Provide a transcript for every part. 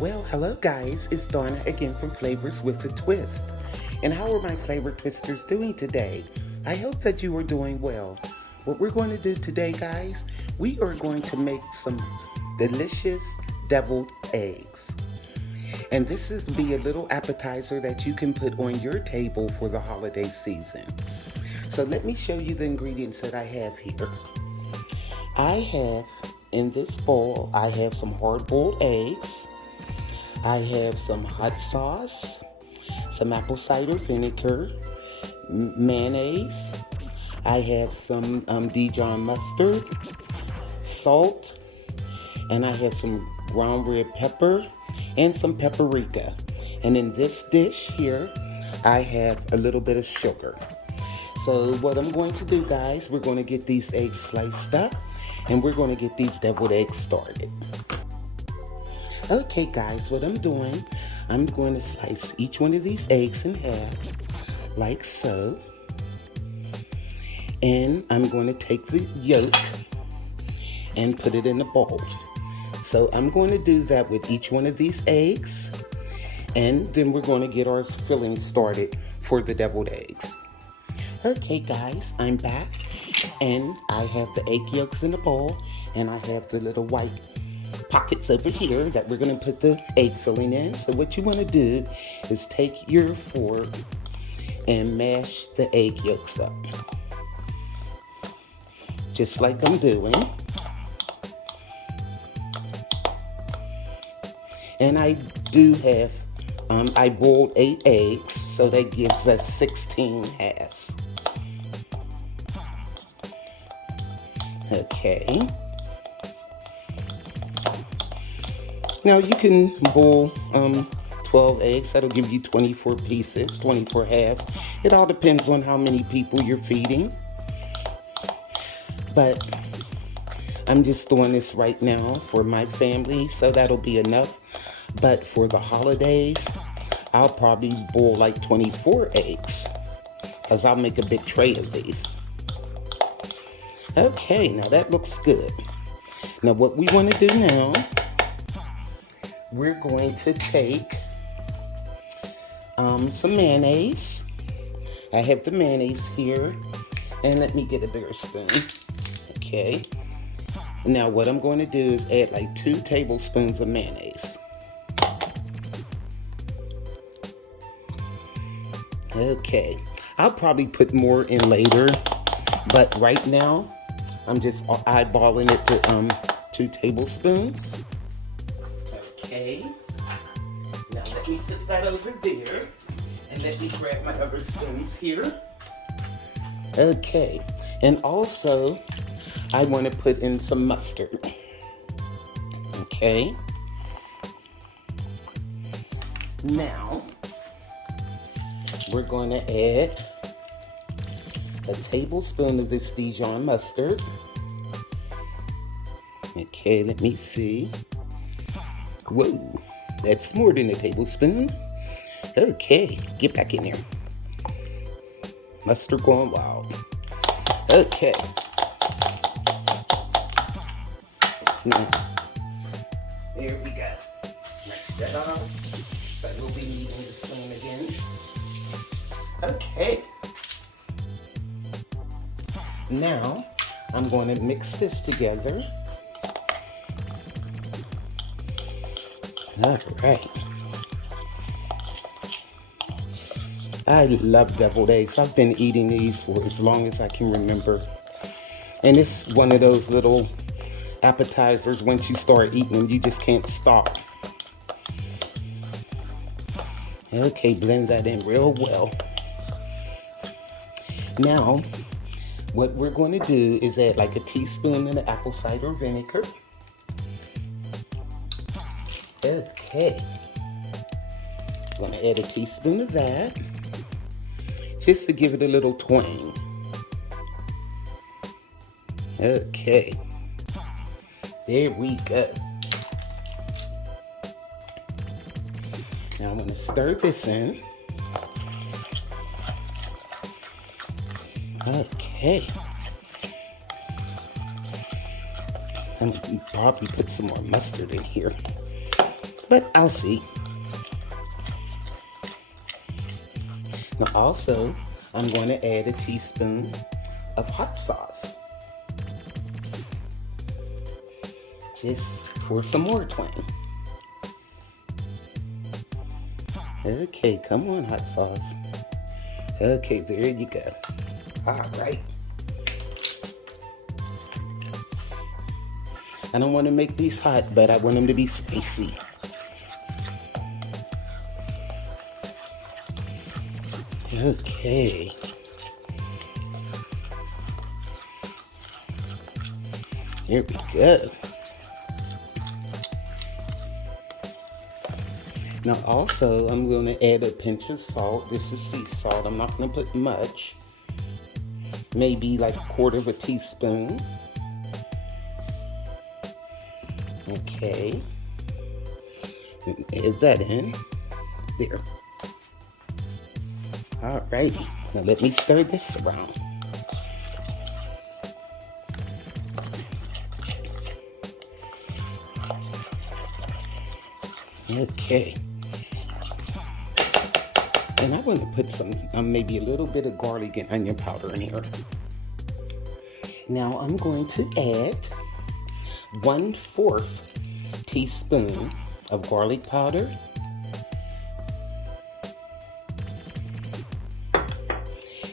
Well, hello guys, it's Donna again from Flavors with a Twist. And how are my flavor twisters doing today? I hope that you are doing well. What we're going to do today, guys, we are going to make some delicious deviled eggs. And this is be a little appetizer that you can put on your table for the holiday season. So let me show you the ingredients that I have here. I have in this bowl, I have some hard-boiled eggs. I have some hot sauce, some apple cider vinegar, mayonnaise. I have some Dijon mustard, salt, and I have some ground red pepper and some paprika. And in this dish here, I have a little bit of sugar. So what I'm going to do, guys, we're going to get these eggs sliced up and we're going to get these deviled eggs started. Okay guys, what I'm doing, I'm going to slice each one of these eggs in half, like so. And I'm going to take the yolk and put it in a bowl. So I'm going to do that with each one of these eggs. And then we're going to get our filling started for the deviled eggs. Okay guys, I'm back. And I have the egg yolks in the bowl. And I have the little white pockets over here that we're going to put the egg filling in. So what you want to do is take your fork and mash the egg yolks up. Just like I'm doing. And I do have, I boiled 8 eggs, so that gives us 16 halves. Okay. Now you can boil 12 eggs. That'll give you 24 pieces, 24 halves. It all depends on how many people you're feeding. But I'm just doing this right now for my family, so that'll be enough. But for the holidays, I'll probably boil like 24 eggs, because I'll make a big tray of these. Okay, now that looks good. Now what we want to do now, we're going to take some mayonnaise. I have the mayonnaise here, and let me get a bigger spoon. Okay. Now what I'm going to do is add like 2 tablespoons of mayonnaise. Okay. I'll probably put more in later, but right now I'm just eyeballing it to 2 tablespoons. Okay. Now let me put that over there, and let me grab my other spoons here. Okay. And also, I want to put in some mustard. Okay. Now, we're going to add a tablespoon of this Dijon mustard. Okay, let me see. Whoa, that's more than a tablespoon. Okay, get back in there. Mustard going wild. Okay. Now, there we go. Next that off. But we'll be needing the spoon again. Okay. Now, I'm going to mix this together. All right. I love deviled eggs. I've been eating these for as long as I can remember. And it's one of those little appetizers. Once you start eating them, you just can't stop. Okay, blend that in real well. Now, what we're going to do is add like a teaspoon of the apple cider vinegar. Okay. I'm going to add a teaspoon of that, just to give it a little twang. Okay. There we go. Now I'm going to stir this in. Okay. I'm going to probably put some more mustard in here. but I'll see. Now also, I'm going to add a teaspoon of hot sauce. Just for some more twang. Okay, come on, hot sauce. Okay, there you go. All right. I don't want to make these hot, but I want them to be spicy. Okay. Here we go. Now also, I'm going to add a pinch of salt. This is sea salt. I'm not going to put much. Maybe like a quarter of a teaspoon. Okay. Add that in. There. Alrighty. Now let me stir this around. Okay. And I want to put some, maybe a little bit of garlic and onion powder in here. Now I'm going to add 1/4 teaspoon of garlic powder.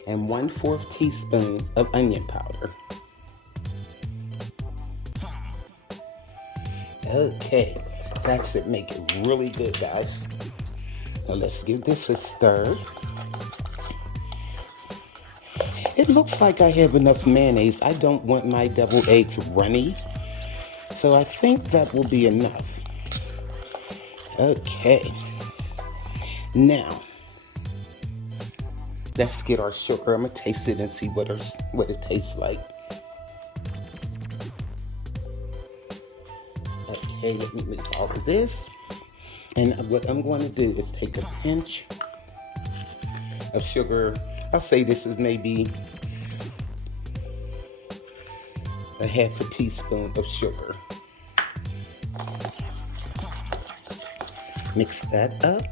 And 1/4 teaspoon of onion powder. Okay, that should make it really good, guys. Now let's give this a stir. It looks like I have enough mayonnaise. I don't want my deviled eggs runny, so I think that will be enough. Okay. Now, let's get our sugar. I'm gonna taste it and see what it tastes like. Okay, let me move all of this. And what I'm going to do is take a pinch of sugar. I'll say this is maybe a 1/2 teaspoon of sugar. Mix that up.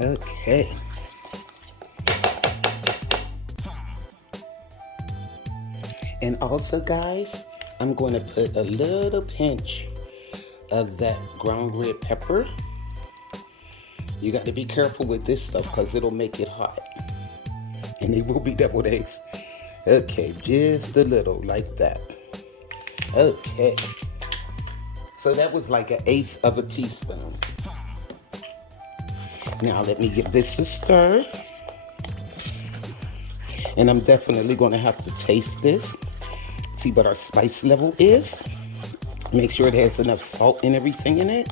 Okay. And also, guys, I'm going to put a little pinch of that ground red pepper. You got to be careful with this stuff because it'll make it hot. And it will be deviled eggs. Okay, just a little like that. Okay. So that was like 1/8 of a teaspoon. Now let me give this a stir. And I'm definitely going to have to taste this. See what our spice level is. Make sure it has enough salt and everything in it.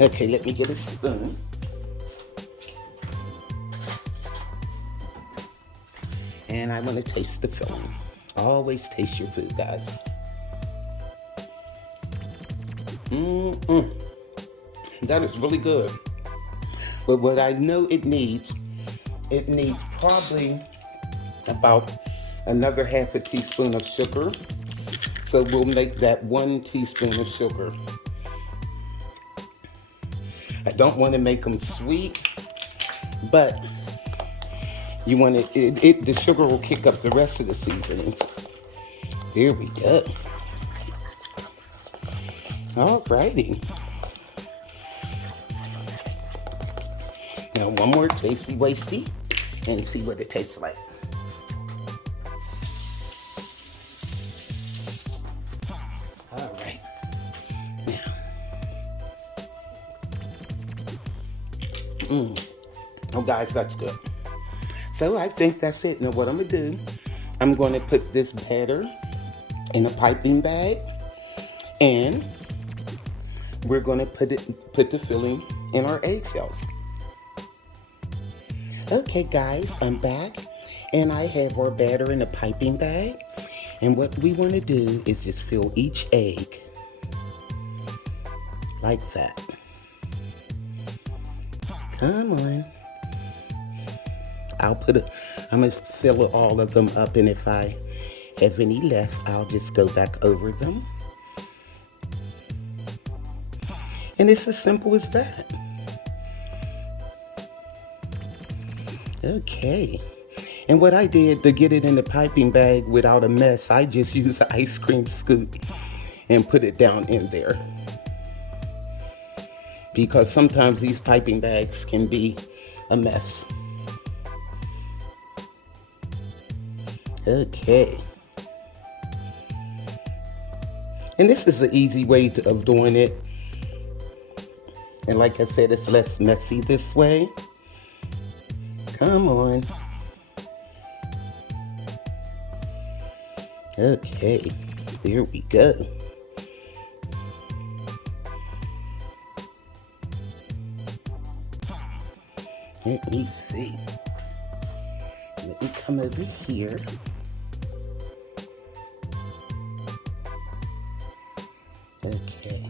Okay, let me get a spoon. And I want to taste the filling. Always taste your food, guys. That is really good. But what I know it needs probably about another 1/2 teaspoon of sugar. So we'll make that 1 teaspoon of sugar. I don't want to make them sweet, but you want it, the sugar will kick up the rest of the seasoning. There we go. Alrighty. Now one more tasty wasty and see what it tastes like. Alright. Now. Oh guys, that's good. So I think that's it. Now what I'm gonna do, I'm gonna put this batter in a piping bag and we're gonna put the filling in our eggshells. Okay guys, I'm back and I have our batter in a piping bag, and what we want to do is just fill each egg like that. Come on. I'm gonna fill all of them up, and if I have any left, I'll just go back over them. And it's as simple as that. Okay. And what I did to get it in the piping bag without a mess, I just used an ice cream scoop and put it down in there. Because sometimes these piping bags can be a mess. Okay. And this is an easy way of doing it. And like I said, it's less messy this way. Come on. Okay, there we go. Let me see. Let me come over here. Okay,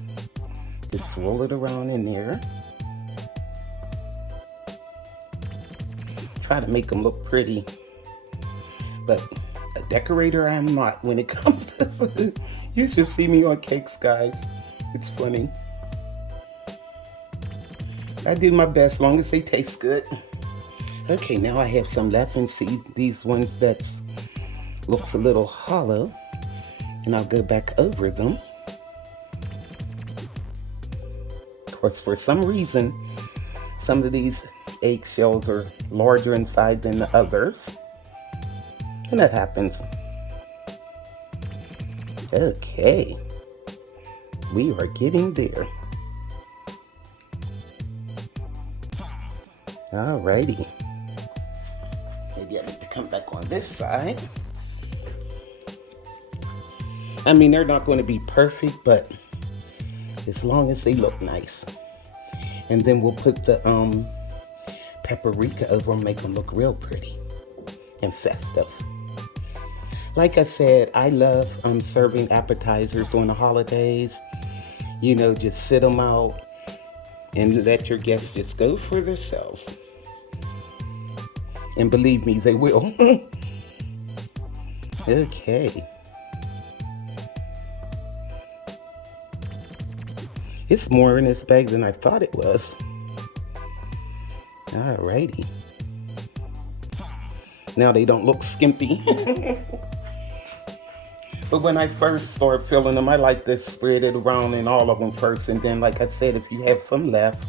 just swirl it around in there. Try to make them look pretty, but a decorator I'm not when it comes to food. You should see me on cakes, guys. It's funny. I do my best as long as they taste good. Okay, now I have some left, and see these ones that looks a little hollow, and I'll go back over them. Of course, for some reason, some of these eggshells are larger inside than the others, and that happens. Okay, we are getting there. Alrighty, maybe I need to come back on this side. I mean, they're not going to be perfect, but as long as they look nice. And then we'll put the paprika over and make them look real pretty and festive. Like I said, I love serving appetizers during the holidays. You know, just sit them out and let your guests just go for themselves. And believe me, they will. Okay. It's more in this bag than I thought it was. Alrighty. Now they don't look skimpy. But when I first start filling them, I like to spread it around in all of them first. And then, like I said, if you have some left,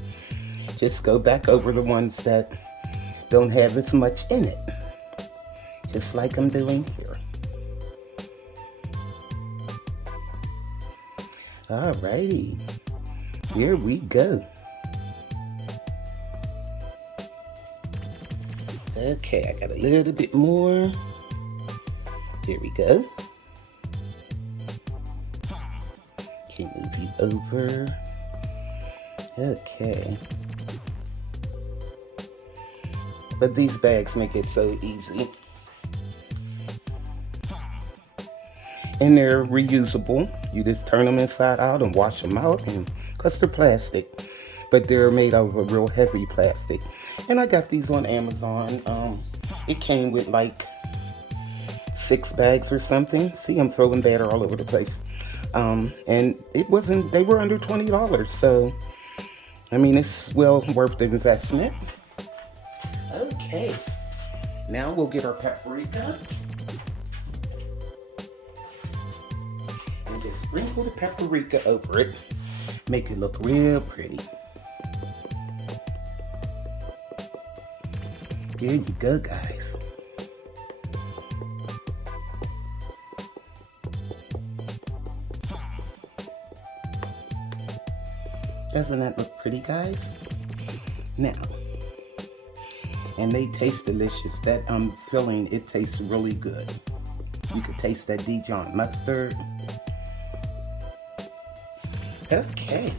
just go back over the ones that don't have as much in it. Just like I'm doing here. Alrighty. Here we go. Okay, I got a little bit more. Here we go. Okay, move you over. Okay. But these bags make it so easy. And they're reusable. You just turn them inside out and wash them out, and because they're plastic, but they're made out of a real heavy plastic. And I got these on Amazon. It came with like 6 bags or something. See, I'm throwing batter all over the place. And they were under $20. So, I mean, it's well worth the investment. Okay, now we'll get our paprika. And just sprinkle the paprika over it. Make it look real pretty. There you go, guys. Doesn't that look pretty, guys? Now, and they taste delicious. That filling, it tastes really good. You can taste that Dijon mustard. Okay.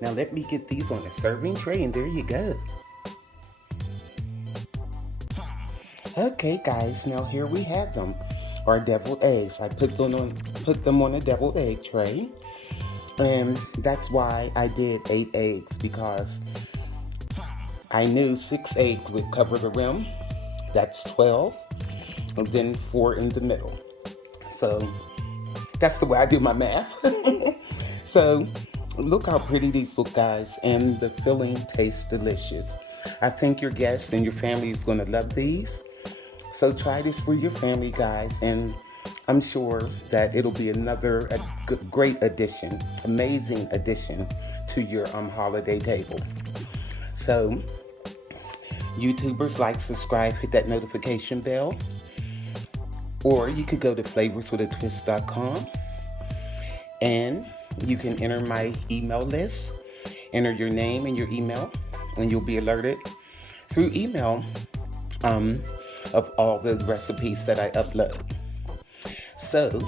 Now let me get these on a serving tray, and there you go. Okay, guys, now here we have them, our deviled eggs. I put them on a deviled egg tray, and that's why I did 8 eggs, because I knew 6 eggs would cover the rim. That's 12, and then 4 in the middle. So that's the way I do my math. So look how pretty these look, guys, and the filling tastes delicious. I think your guests and your family is going to love these. So try this for your family, guys, and I'm sure that it'll be another great addition, amazing addition to your holiday table. So YouTubers, like, subscribe, hit that notification bell, or you could go to flavorswithatwist.com and you can enter my email list, enter your name and your email, and you'll be alerted through email of all the recipes that I upload. So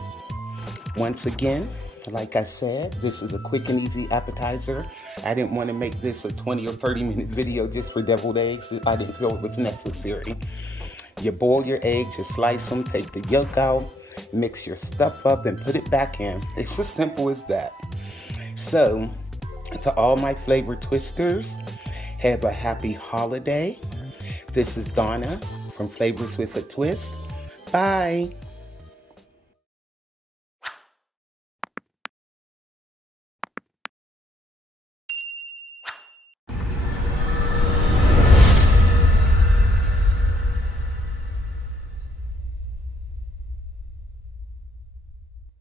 once again, like I said, this is a quick and easy appetizer. I didn't want to make this a 20 or 30-minute video just for deviled eggs. I didn't feel it was necessary. You boil your eggs, you slice them, take the yolk out, mix your stuff up, and put it back in. It's as simple as that. So, to all my flavor twisters, have a happy holiday. This is Donna from Flavors with a Twist. Bye.